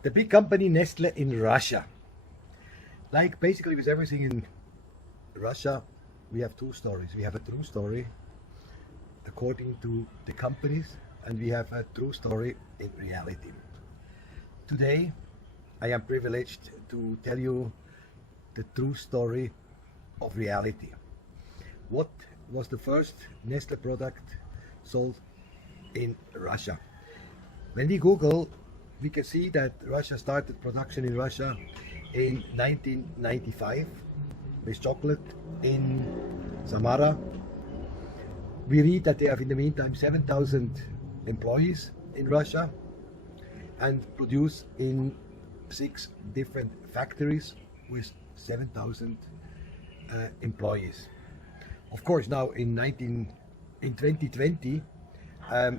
The big company Nestle in Russia. Like basically with everything in Russia, we have two stories. We have a true story according to the companies, and we have a true story in reality. Today, I am privileged to tell you the true story of reality. What was the first Nestle product sold in Russia? When we Google, we can see that Russia started production in Russia in 1995 with chocolate in Samara. We read that they have in the meantime 7,000 employees in Russia and produce in 6 different factories with 7,000 employees. Of course, now in 2020,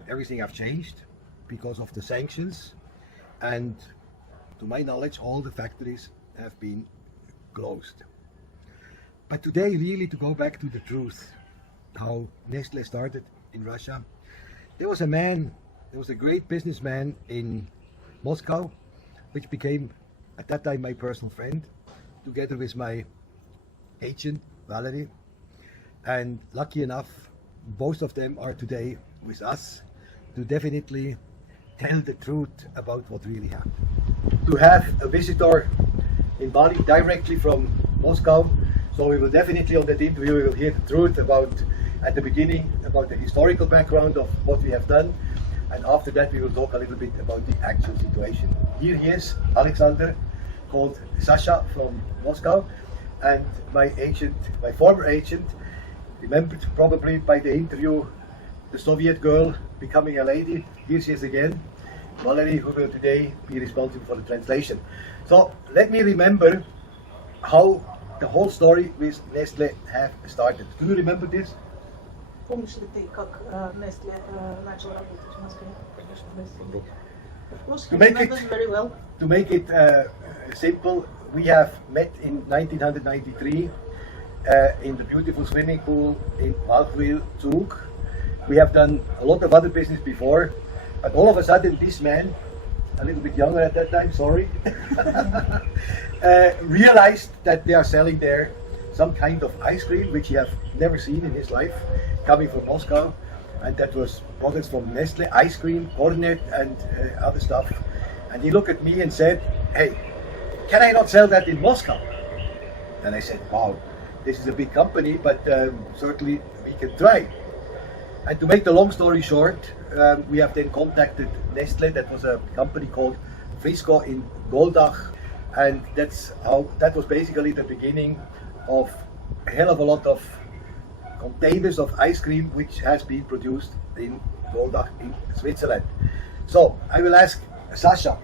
everything have changed because of the sanctions, and to my knowledge, all the factories have been closed. But today, really, to go back to the truth, how Nestle started in Russia, there was a great businessman in Moscow, which became at that time my personal friend, together with my agent Valerie, and lucky enough, both of them are today with us to definitely tell the truth about what really happened. To have a visitor in Bali directly from Moscow, so we will definitely on that interview we will hear the truth about at the beginning about the historical background of what we have done, and after that we will talk a little bit about the actual situation. Here he is, Alexander, called Sasha from Moscow, and my agent, my former agent, remembered probably by the interview the Soviet girl becoming a lady. Here she is again, Valerie, who will today be responsible for the translation. So let me remember how the whole story with Nestle have started. Do you remember this? Помнишь ли ты, как Nestle начал работать в Москве? Of course, he remembers very well. To make it simple, we have met in 1993 in the beautiful swimming pool in Waldwil, Zug. We have done a lot of other business before, but all of a sudden this man, a little bit younger at that time, sorry, realized that they are selling there some kind of ice cream which he have never seen in his life, coming from Moscow, and that was products from Nestle, ice cream, cornet, and other stuff. And he looked at me and said, "Hey, can I not sell that in Moscow?" And I said, "Wow, this is a big company, but certainly we can try." And to make the long story short, we have then contacted Nestle. That was a company called Frisco in Goldach, and that was basically the beginning of a hell of a lot of containers of ice cream which has been produced in Goldach in Switzerland. So I will ask Sasha,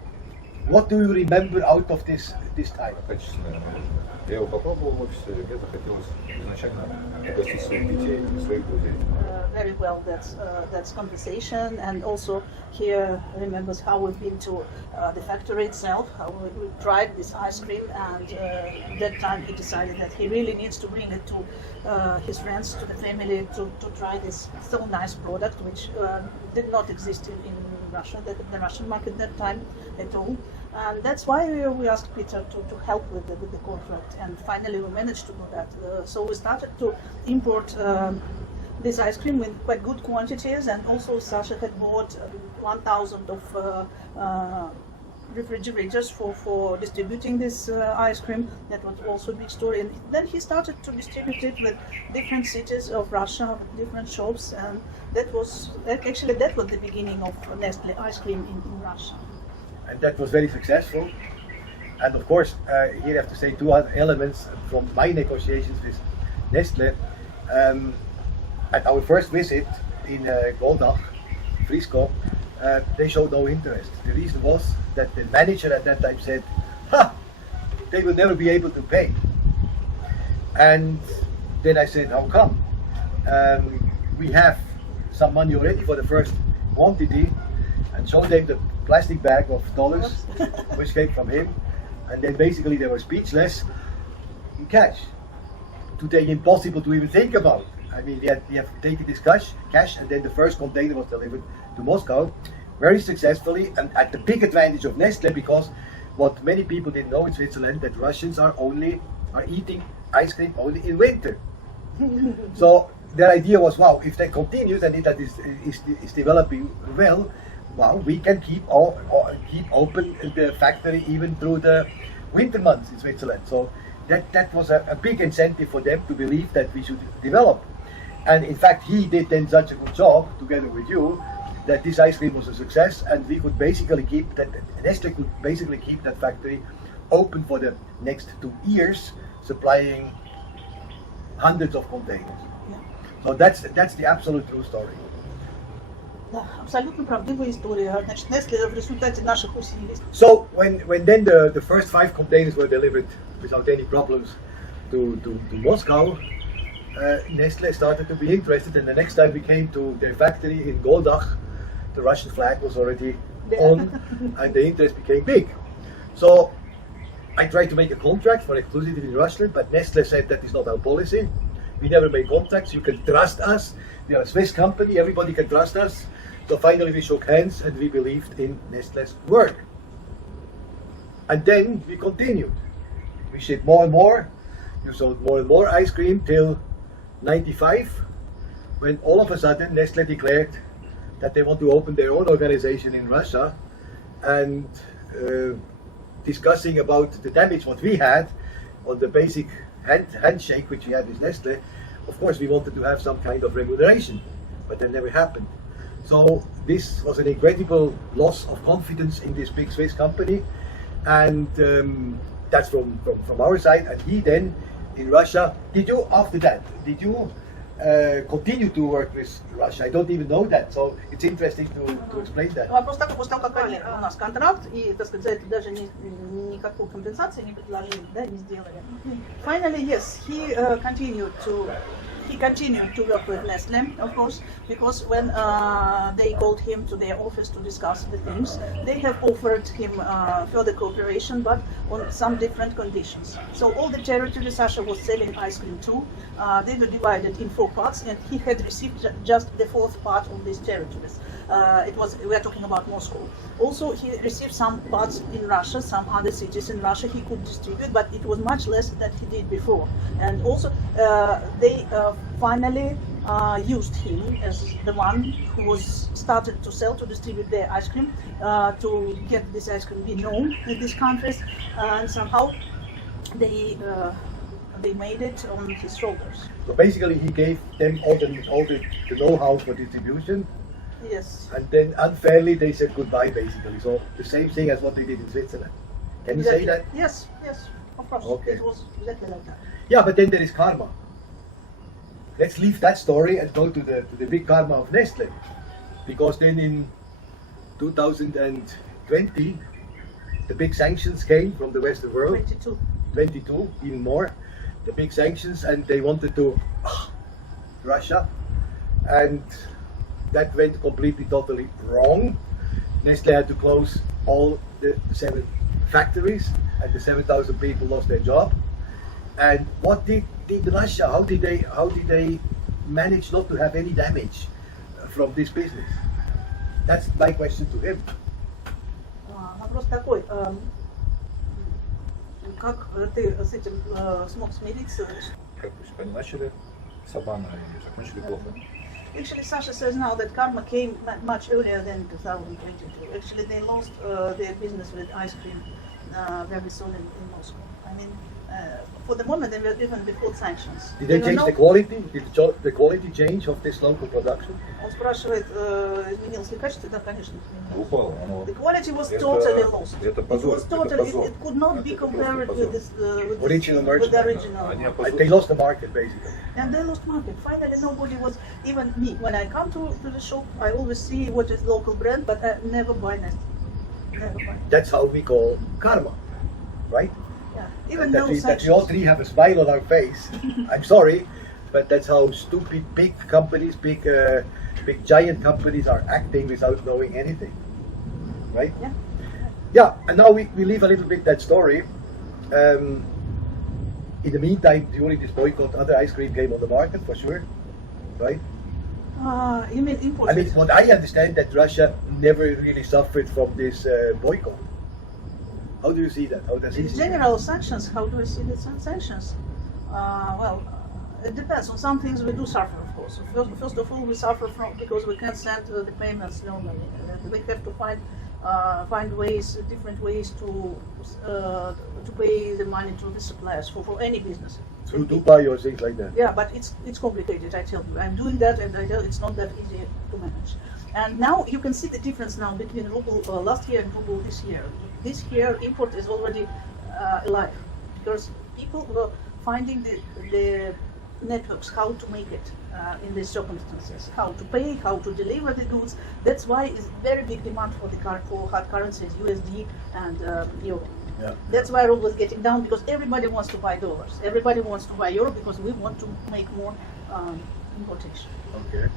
what do you remember out of this time? Я его попробовал в офисе, мне захотелось изначально угостить своих детей, своих друзей. Very well, that's conversation, and also here remembers how we've been to the factory itself, how we tried this ice cream, and that time he decided that he really needs to bring it to his friends, to the family, to try this so nice product which did not exist in Russia, the Russian market that time at all. And that's why we asked Peter to help with the contract, and finally we managed to do that. So we started to import this ice cream in quite good quantities, and also Sasha had bought 1,000 of refrigerators for distributing this ice cream. That was also a big story, and then he started to distribute it with different cities of Russia, different shops, and that was the beginning of Nestle ice cream in Russia. And that was very successful. And of course, here I have to say 2 other elements from my negotiations with Nestle. At our first visit in Goldach, Frisco, they showed no interest. The reason was that the manager at that time said, they will never be able to pay. And then I said, how come? We have some money already for the first quantity, and showed them the plastic bag of dollars which came from him, and then basically they were speechless. Cash. Today impossible to even think about. I mean, we have taken this cash, and then the first container was delivered to Moscow, very successfully, and at the big advantage of Nestle, because what many people didn't know in Switzerland, that Russians are eating ice cream only in winter. So their idea was, wow, if that continues and if that is developing well, wow, we can keep open the factory even through the winter months in Switzerland. So that was a big incentive for them to believe that we should develop. And in fact, he did then such a good job together with you that this ice cream was a success, and we could basically keep that, Nestle could basically keep that factory open for the next 2 years, supplying hundreds of containers. Yeah. So that's the absolute true story. Да, абсолютно правдивая история. Значит, Nestle в результате наших усилий. So when then the first 5 containers were delivered without any problems to Moscow, Nestle started to be interested, and the next time we came to their factory in Goldach, the Russian flag was already on, and the interest became big. So I tried to make a contract for exclusivity in Russia, but Nestle said that is not our policy. We never make contracts. You can trust us. We are a Swiss company. Everybody can trust us. So finally we shook hands and we believed in Nestle's word. And then we continued. We shipped more and more. You sold more and more ice cream till 95, when all of a sudden Nestle declared that they want to open their own organization in Russia, and discussing about the damage what we had on the basic handshake which we had with Nestle. Of course we wanted to have some kind of remuneration, but that never happened. So this was an incredible loss of confidence in this big Swiss company, and that's from our side. And he then in Russia, did you continue to work with Russia? I don't even know that, so it's interesting to explain that. Вопрос такой, после того, как они у нас контракт, и, так сказать, за это даже никакой компенсации не предложили, да, не сделали. Finally, yes, he continued to work with Nestle, of course, because when they called him to their office to discuss the things, they have offered him further cooperation, but on some different conditions. So all the territories Sasha was selling ice cream to, they were divided in 4 parts, and he had received just the 4th part of these territories. We are talking about Moscow. Also, he received some parts in Russia, some other cities in Russia he could distribute, but it was much less than he did before. And also, they finally used him as the one who was started to distribute their ice cream, to get this ice cream be known in these countries, and somehow they made it on his shoulders. So basically he gave them all the know-how for distribution. Yes. And then unfairly they said goodbye, basically. So the same thing as what they did in Switzerland. Can you say that? Yes, of course. Okay. It was exactly like that. Yeah, but then there is karma. Let's leave that story and go to the big karma of Nestle. Because then in 2020, the big sanctions came from the Western world. 22, even more. The big sanctions, and they wanted to Russia, and that went completely, totally wrong. Nestle had to close all the 7 factories, and the 7,000 people lost their job. And what did Russia? How did they manage not to have any damage from this business? That's my question to him. Вопрос такой. Как ты с этим смог смириться? Как они начали с обмана и закончили плохо. Actually, Sasha says now that karma came much earlier than 2022. Actually, they lost their business with ice cream very soon in Moscow. I mean, for the moment, they were even before sanctions. Did they change the quality? Did the quality change of this local production? Он спрашивает, изменилось ли качество? Да, конечно, изменилось. Упало. The quality was totally lost. Это It позор. was totally, it could not be compared with the Original with the merchandise. original. They lost the market, basically. And they lost market. Finally, nobody was, even me. When I come to the shop, I always see what is local brand, but I never buy Nestle. Never buy. That's how we call karma, right? Yeah. Even that though we all three have a smile on our face. I'm sorry, but that's how stupid big companies, big giant companies are acting without knowing anything, right? Yeah. Yeah, and now we leave a little bit that story. In the meantime, during this boycott, other ice cream came on the market for sure, right? You mean imports? I mean, what I understand that Russia never really suffered from this boycott. How do you see that? How does he In see that? general, sanctions, how do we see the sanctions? It depends. On some things we do suffer, of course. First of all, we suffer from because we can't send the payments normally. We have to find ways, different ways to pay the money to the suppliers for any business. Through Dubai or things like that. Yeah, but it's complicated. I tell you, I'm doing that, and I tell it's not that easy to manage. And now you can see the difference now between ruble last year and ruble this year. This year, import is already alive because people were finding the networks how to make it in these circumstances, how to pay, how to deliver the goods. That's why it's very big demand for hard currencies, USD and euro. Yeah. That's why ruble is getting down because everybody wants to buy dollars. Everybody wants to buy euro because we want to make more importation. Okay.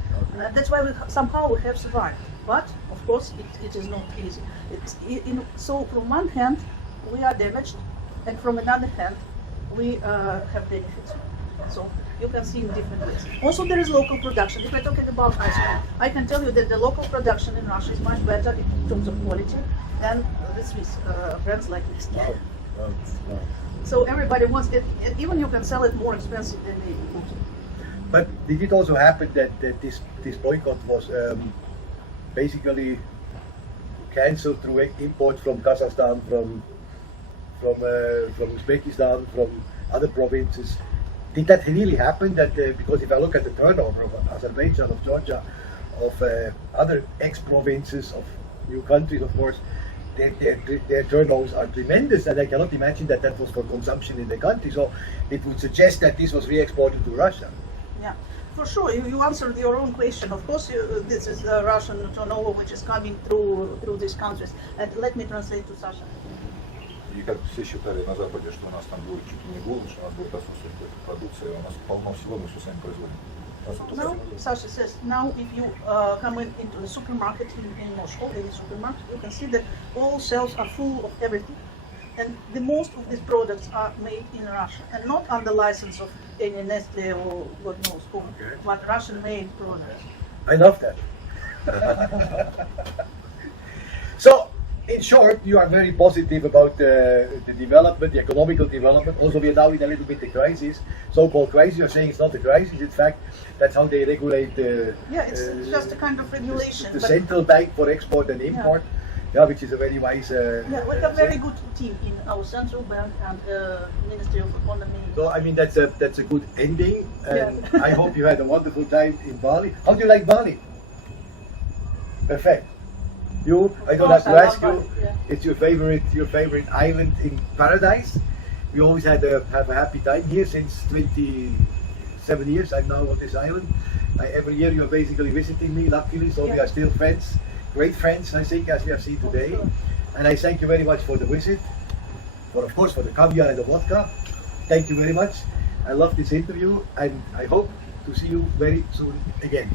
That's why somehow we have survived. But of course, it is not easy. So from one hand, we are damaged, and from another hand, we have benefits. So you can see in different ways. Also, there is local production. If we're talking about ice cream, I can tell you that the local production in Russia is much better in terms of quality than the Swiss brands like NESTLE. Wow. So everybody wants it. Even you can sell it more expensive than they import. But did it also happen that this boycott was basically cancelled through import from Kazakhstan, from Uzbekistan, from other provinces? Did that really happen? That because if I look at the turnover of Azerbaijan, of Georgia, of other ex-provinces, of new countries, of course, their turnovers are tremendous, and I cannot imagine that was for consumption in the country. So it would suggest that this was re-exported to Russia. Yeah, for sure. You answered your own question. Of course, this is Russian turnover which is coming through these countries. And let me translate to Sasha. И как все считали на Западе, что у нас там будет чуть ли не голод, что у нас будет отсутствовать какой-то продукции, а у нас полно всего, мы все сами производим. У нас вот Now, только Sasha says, now if you come into the supermarket in Moscow, any supermarket, you can see that all shelves are full of everything. And the most of these products are made in Russia, and not under license of any Nestle or God knows who, but Russian-made products. I love that. So, in short, you are very positive about the development, the economical development. Also, we are now in a little bit the crisis, so-called crisis. You're saying it's not a crisis. In fact, that's how they regulate the. Yeah, it's just a kind of regulation. The but central bank for export and import. Yeah, which is a very wise. Yeah, we have a very good team in our central bank and Ministry of Economy. So I mean that's a good ending, and I hope you had a wonderful time in Bali. How do you like Bali? Perfect. You, I don't have to ask you. It's your favorite island in paradise. We always have a happy time here since 27 years. I'm now on this island. Every year you're basically visiting me. Luckily, so we are still friends. Great friends, I think, as we have seen today. And I thank you very much for the visit, of course for the caviar and the vodka. Thank you very much. I love this interview, and I hope to see you very soon again.